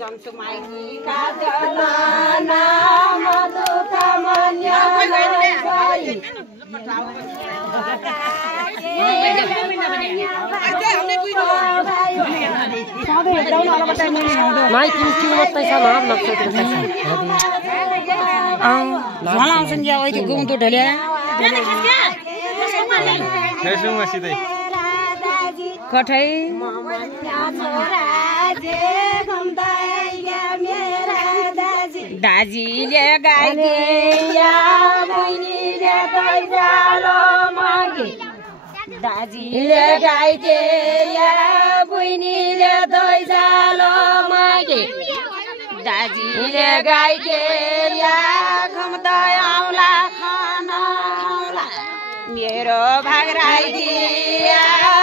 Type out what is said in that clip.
जान्छु माइकी काजलना मधुक मन्यालाई नाइ किन मात्रै छ नाम नक्षत्र झोला आउँछन् क्या ओइ त्यो गुउँदो ढल्या फेसबुकमा सिधै कठै दाजीले गाइदे या बहिनीले पैजालो मागे दाजीले गाइदे या बहिनीले पैजालो मागे दाजीले गाइदे या घुम्दै आउला खाना खाउला मेरो भाग राइदिया